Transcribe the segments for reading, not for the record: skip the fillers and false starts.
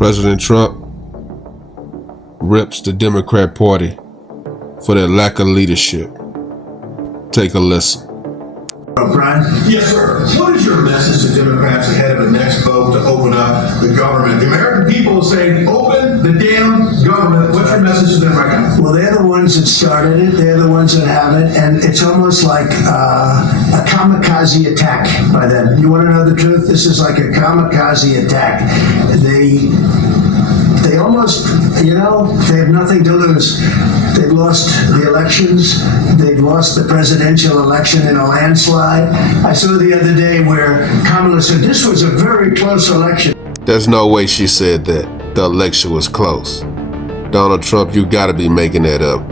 President Trump rips the Democrat Party for their lack of leadership. Take a listen. Brian? Yes, sir. What is your message to Democrats ahead of the next vote to open up the government? The American people are saying, open the damn government. What's your message to them right now? Well, they're the ones that started it. They're the ones that have it. And it's almost like a kamikaze attack by them. You want to know the truth? This is like a kamikaze attack. They almost, they have nothing to lose. They've lost the elections. They've lost the presidential election in a landslide. I saw the other day where Kamala said this was a very close election. There's no way she said that. The election was close. Donald Trump, you gotta be making that up.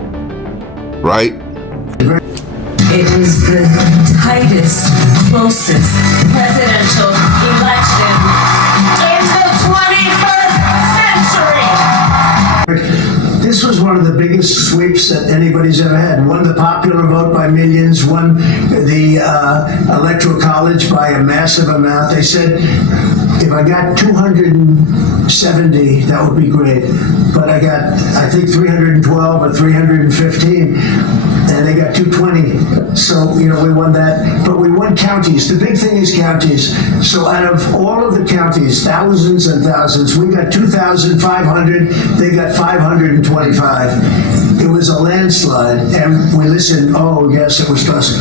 Right? It was the tightest, closest presidential election in the 21st century. This was one of the biggest sweeps that anybody's ever had. Won the popular vote by millions, won the electoral college by a massive amount. They said, if I got 270, that would be great. But I got, I think, 312 or 315, and they got 220. So, we won that. But we won counties. The big thing is counties. So out of all of the counties, thousands and thousands, we got 2,500. They got 525. It was a landslide. And we listened, oh, yes, it was close.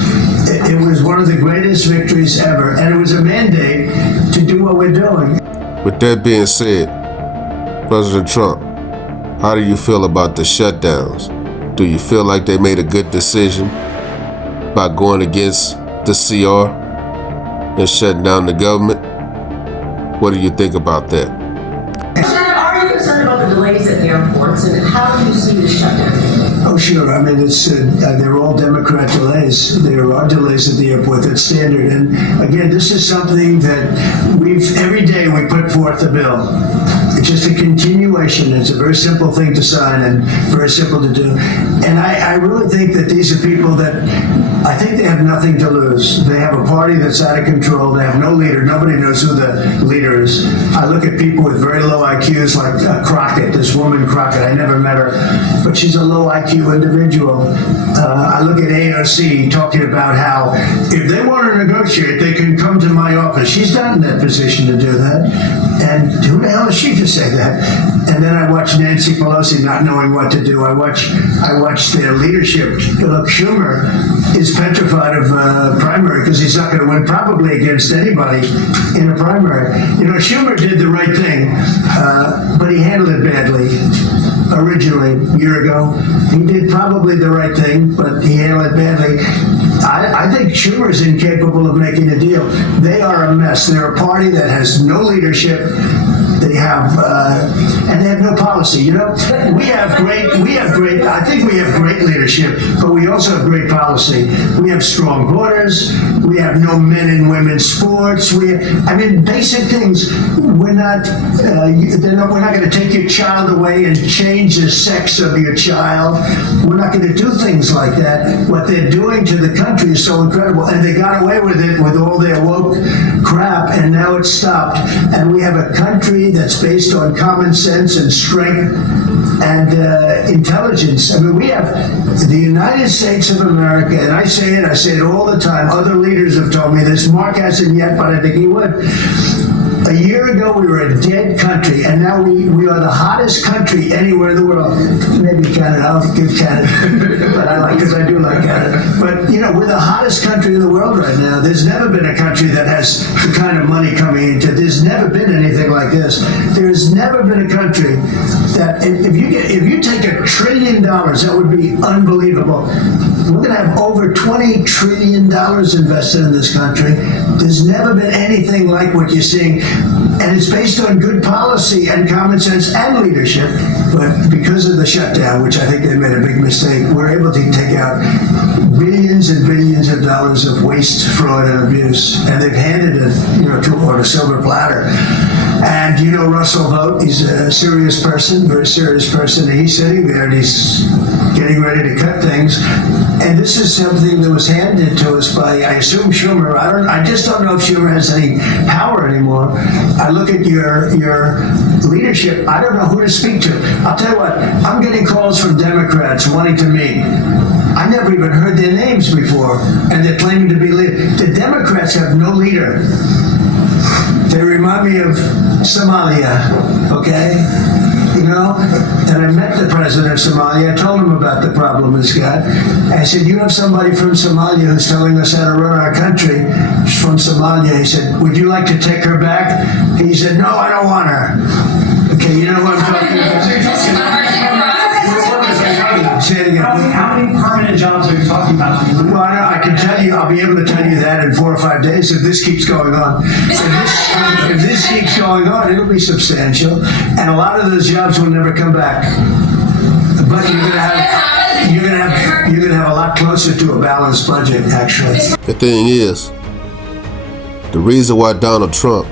It was one of the greatest victories ever. And it was a mandate to do what we're doing. With that being said, President Trump, how do you feel about the shutdowns? Do you feel like they made a good decision by going against the CR and shutting down the government? What do you think about that? Are you concerned about the delays at airports, and how do you see the shutdown? Oh, sure. I mean, they're all Democrat delays. There are delays at the airport. That's standard. And again, this is something that every day we put forth a bill. It's just a continuation. It's a very simple thing to sign and very simple to do. And I really think that these are people that, I think they have nothing to lose. They have a party that's out of control. They have no leader. Nobody knows who the leader is. I look at people with very low IQs like Crockett, this woman Crockett. I never met her, but she's a low IQ individual. I look at AOC talking about how if they want to negotiate, they can come to my office. She's not in that position to do that. And who the hell is she to say that? And then I watch Nancy Pelosi not knowing what to do. I watch their leadership. Look, Schumer is petrified of primary because he's not going to win probably against anybody in a primary. Schumer did the right thing, but he handled it badly. Originally, a year ago, he did probably the right thing, but he handled it badly. I think Schumer's incapable of making a deal. They are a mess. They're a party that has no leadership. They have, and they have no policy. I think we have great leadership, but we also have great policy. We have strong borders. We have no men and women's sports. Basic things. We're not going to take your child away and change the sex of your child. We're not going to do things like that. What they're doing to the country is so incredible, and they got away with it with all their woke crap, and now it's stopped. And we have a country that's based on common sense and strength and intelligence. We have the United States of America, and I say it all the time. Other leaders have told me this. Mark hasn't yet, but I think he would. A year ago, we were a dead country, and now we are the hottest country anywhere in the world. Maybe Canada. I'll give Canada, but because I do like Canada. But we're the hottest country in the world right now. There's never been a country that has the kind of money coming into. There's never been anything like this. There's never been a country that if you take $1 trillion, that would be unbelievable. We're going to have over $20 trillion invested in this country. There's never been anything like what you're seeing. And it's based on good policy and common sense and leadership. But because of the shutdown, which I think they made a big mistake, we're able to take out billions and billions of dollars of waste, fraud, and abuse. And they've handed it, on a silver platter. And you know Russell Vogt, he's a serious person, very serious person. And he's sitting there and he's getting ready to cut things. And this is something that was handed to us by, I assume, Schumer. I just don't know if Schumer has any power anymore. I look at your leadership, I don't know who to speak to. I'll tell you what, I'm getting calls from Democrats wanting to meet. I never even heard their names before, and they're claiming to be leaders. The Democrats have no leader. They remind me of Somalia, okay? You know, and I met the president of Somalia. I told him about the problem he's got. I said, you have somebody from Somalia who's telling us how to run our country. She's from Somalia. He said, would you like to take her back? He said, no, I don't want her. Okay, you know what I'm talking about? Say it again. How many permanent jobs are you talking about? Well, I can tell you, I'll be able to tell you that in 4 or 5 days if this keeps going on. If this keeps going on, it'll be substantial, and a lot of those jobs will never come back. But you're gonna have a lot closer to a balanced budget, actually. The thing is, the reason why Donald Trump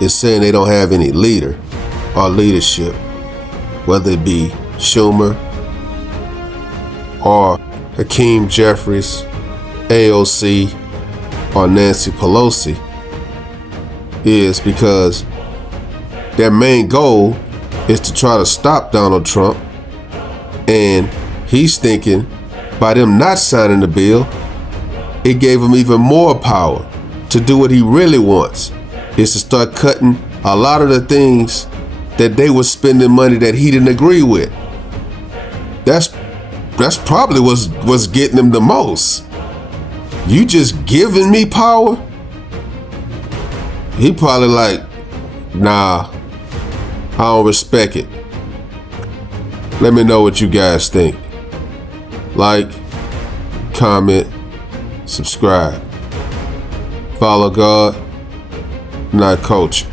is saying they don't have any leader or leadership, whether it be Schumer or Hakeem Jeffries, AOC, or Nancy Pelosi, is because their main goal is to try to stop Donald Trump, and he's thinking by them not signing the bill, it gave him even more power to do what he really wants, is to start cutting a lot of the things that they were spending money that he didn't agree with. That's probably what's getting him the most. You just giving me power? He probably like, nah, I don't respect it. Let me know what you guys think. Like, comment, subscribe. Follow God, not culture.